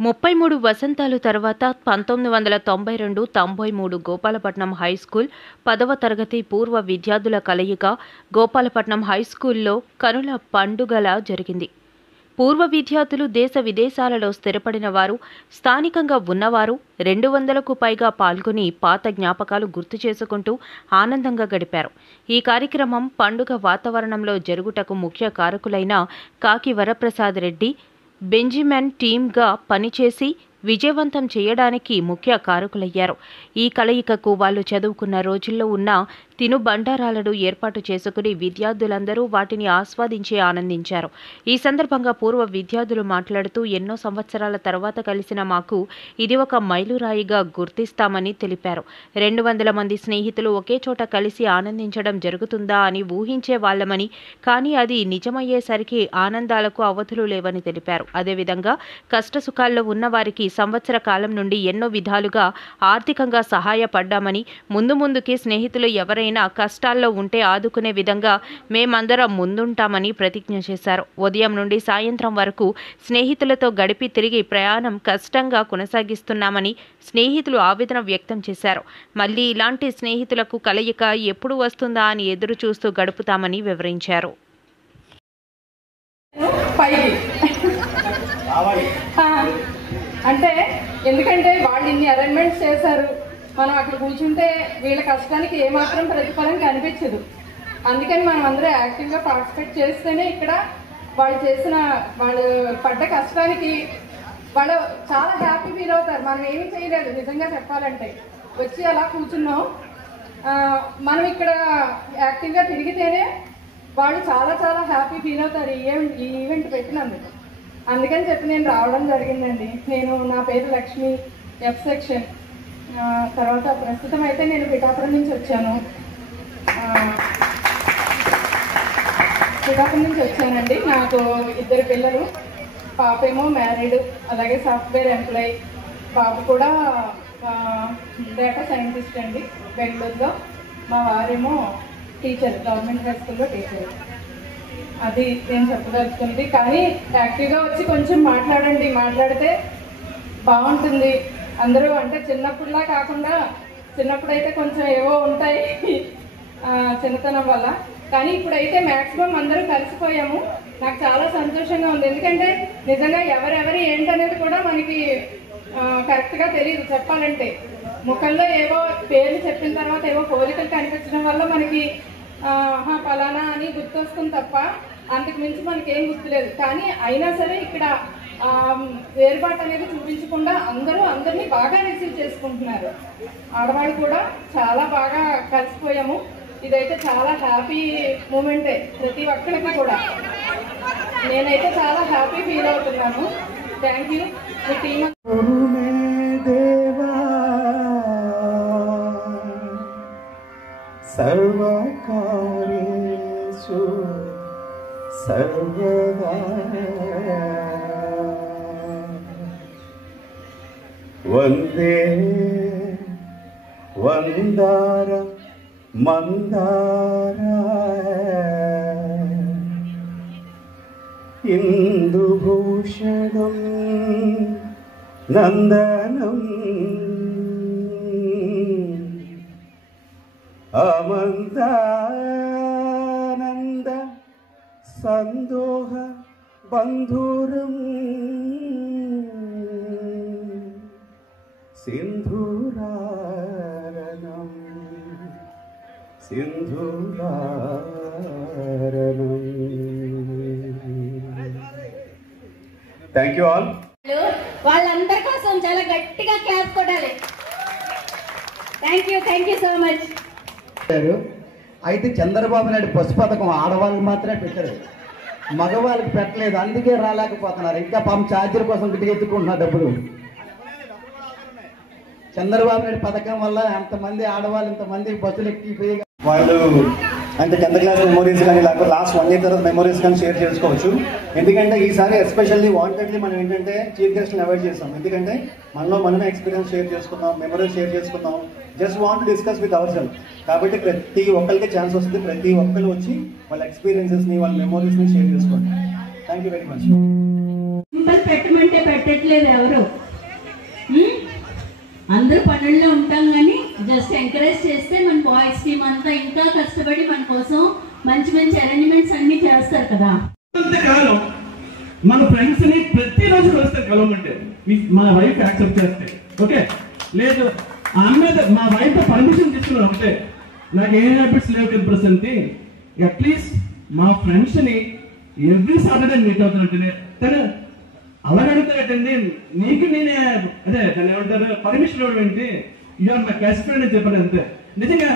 33 వసంతాలు తర్వాత 1992-93 గోపాలపట్నం హైస్కూల్ 10వ తరగతి పూర్వ విద్యార్థుల కలయిక గోపాలపట్నం హైస్కూల్లో కనుల పండుగలా జరిగింది. పూర్వ విద్యార్థులు దేశ విదేశాలలో స్థిరపడిన వారు, స్థానికంగా ఉన్నవారు 200కు పైగా పాల్గొని పాత జ్ఞాపకాలు గుర్తు చేసుకుంటూ ఆనందంగా గడిపారు. ఈ కార్యక్రమం పండుగ వాతావరణంలో జరుగుటకు ముఖ్య కారకులైన కాకి వరప్రసాద్ రెడ్డి, బెంజిమెన్ టీమ్గా పనిచేసి విజయవంతం చేయడానికి ముఖ్య కారకులయ్యారు. ఈ కలయికకు వాళ్ళు చదువుకున్న రోజుల్లో ఉన్న తినుబండారాలను ఏర్పాటు చేసుకుని విద్యార్థులందరూ వాటిని ఆస్వాదించి ఆనందించారు. ఈ సందర్భంగా పూర్వ విద్యార్థులు మాట్లాడుతూ ఎన్నో సంవత్సరాల తర్వాత కలిసిన మాకు ఇది ఒక మైలురాయిగా గుర్తిస్తామని తెలిపారు. 200 మంది స్నేహితులు ఒకే చోట కలిసి ఆనందించడం జరుగుతుందా అని ఊహించే వాళ్ళమని, కానీ అది నిజమయ్యేసరికి ఆనందాలకు అవధులు లేవని తెలిపారు. అదేవిధంగా కష్టసుఖాల్లో ఉన్నవారికి సంవత్సర కాలం నుండి ఎన్నో విధాలుగా ఆర్థికంగా సహాయపడ్డామని, ముందుకి స్నేహితులు ఎవరైనా కష్టాల్లో ఉంటే ఆదుకునే విధంగా మేమందరం ముందుంటామని ప్రతిజ్ఞ చేశారు. ఉదయం నుండి సాయంత్రం వరకు స్నేహితులతో గడిపి తిరిగి ప్రయాణం కష్టంగా కొనసాగిస్తున్నామని స్నేహితులు ఆవేదన వ్యక్తం చేశారు. మళ్ళీ ఇలాంటి స్నేహితులకు కలయిక ఎప్పుడు వస్తుందా అని ఎదురు చూస్తూ గడుపుతామని వివరించారు. అంటే ఎందుకంటే వాళ్ళు ఇన్ని అరేంజ్మెంట్స్ చేశారు, మనం అక్కడ కూర్చుంటే వీళ్ళ కష్టానికి ఏమాత్రం ప్రతిఫలం కనిపించదు. అందుకని మనం అందరూ యాక్టివ్గా పార్టిసిపేట్ చేస్తేనే ఇక్కడ వాళ్ళు పడ్డ కష్టానికి వాళ్ళు చాలా హ్యాపీ ఫీల్ అవుతారు. మనం ఏమీ చేయలేదు నిజంగా చెప్పాలంటే, వచ్చి అలా కూర్చున్నాం. మనం ఇక్కడ యాక్టివ్గా తిరిగితేనే వాళ్ళు చాలా చాలా హ్యాపీ ఫీల్ అవుతారు ఈ ఈవెంట్ పెట్టినందుకు. అందుకని చెప్పి నేను రావడం జరిగిందండి. నా పేరు లక్ష్మి, ఎఫ్ సెక్షన్. తర్వాత ప్రస్తుతం అయితే నేను పిఠాపురం నుంచి వచ్చానండి. నాకు 2 పిల్లలు, పాపేమో మ్యారీడ్, అలాగే సాఫ్ట్వేర్ ఎంప్లాయీ, బాబు కూడా డేటా సైంటిస్ట్ అండి బెంగళూరులో. మా వారేమో టీచర్, గవర్నమెంట్ హై స్కూల్లో టీచర్. అది నేను చెప్పదలుచుకుంది. కానీ యాక్టివ్గా వచ్చి కొంచెం మాట్లాడితే బాగుంటుంది. అందరూ అంటే చిన్నప్పుడులా కాకుండా, చిన్నప్పుడైతే కొంచెం ఏవో ఉంటాయి చిన్నతనం వల్ల, కానీ ఇప్పుడైతే మ్యాక్సిమం అందరూ కలిసిపోయాము. నాకు చాలా సంతోషంగా ఉంది. ఎందుకంటే నిజంగా ఎవరెవరి ఏంటనేది కూడా మనకి కరెక్ట్గా తెలియదు చెప్పాలంటే. ముఖంలో ఏవో పేర్లు చెప్పిన తర్వాత ఏవో పోలికలు కనిపించడం వల్ల మనకి ఫలానా అని గుర్తొస్తుంది తప్ప అంతకు మించి మనకేం గుర్తులేదు. కానీ అయినా సరే ఇక్కడ వేరుబాటు అనేది చూపించకుండా అందరినీ బాగా రిసీవ్ చేసుకుంటున్నారు. ఆడవాళ్ళు కూడా చాలా బాగా కలిసిపోయాము. ఇదైతే చాలా హ్యాపీ మూమెంటే ప్రతి ఒక్కరికి కూడా. నేనైతే చాలా హ్యాపీ ఫీల్ అవుతున్నాను. థ్యాంక్ యూ మీ టీమ్. సర్వకార్యేషు సర్వదా వందే వందార మందార ఇందుభూషణం నందనం అమంతానంద సందోహ బంధురం సింధూరారణం థ్యాంక్ యూ ఆల్. వాళ్ళందరి కోసం చాలా గట్టిగా క్లాప్ కొట్టాలి. Thank you so much. అయితే చంద్రబాబు నాయుడు బస్సు పథకం ఆడవాళ్ళకి మాత్రమే పెట్టారు, మగవాళ్ళకి పెట్టలేదు. అందుకే రాలేకపోతున్నారు. ఇంకా పాపం ఛార్జీల కోసం గిట్టుకుంటున్నారు డబ్బులు. చంద్రబాబు నాయుడు పథకం వల్ల ఎంతమంది ఆడవాళ్ళు ఇంతమంది బస్సులు ఎక్కి వాళ్ళు అంటే 10th క్లాస్ మెమోరీస్ కానీ లేకపోతే లాస్ట్ 1 year తర్వాత మెమోరీస్ కానీ షేర్ చేసుకోవచ్చు. ఎందుకంటే ఈసారి ఎస్పెషల్లీ వాంటెడ్లీ మనం ఏంటంటే చీఫ్ గెస్ట్ని అవాయిడ్ చేస్తాం. ఎందుకంటే మనమే ఎక్స్పీరియన్స్ షేర్ చేసుకుందాం, మెమరీస్ షేర్ చేసుకుందాం, just want to discuss with our self. కాబట్టి ప్రతి ఒక్కరికి ఛాన్స్ వస్తుంది. ప్రతి ఒక్కరు వచ్చి వాళ్ళ ఎక్స్పీరియన్సెస్ని, వాళ్ళ మెమోరీస్ని షేర్ చేసుకోండి. Thank you very much. Symbol పెట్టమంటే పెట్టట్లేదు ఎవరు. అందరూ పనుల్లో ఉంటాం కానీ జస్ట్ ఎంకరేజ్ చేస్తే మన బాయ్స్ టీమ్ అంతా ఇంకా కష్టపడి మన కోసం మంచి మంచి అరేంజ్మెంట్స్ అన్ని చేస్తారు కదా. అంతకాలం మన ఫ్రెండ్స్ ని ప్రతిరోజు కలుస్తారు కలవమంటే మా వైఫ్ యాక్సెప్ట్ చేస్తే ఓకే, లేదు ఆమె మా వైఫ్ పర్మిషన్ తీసుకున్నారు అంటే నాకు ఏ హ్యాబిట్స్ లేవు కదా ప్రసంతి, అట్లీస్ట్ మా ఫ్రెండ్స్ ని ఎవ్రీ సాటర్డే మీట్ అవుతున్నట్టు తను అలాగే అడుగుతారండి. నీకు నేనే అదే దాన్ని ఏమంటారు పర్మిషన్ ఇవ్వడం ఏంటి, యూఆర్ మై బెస్ట్ ఫ్రెండ్ అని చెప్పాను అంతే. నిజంగా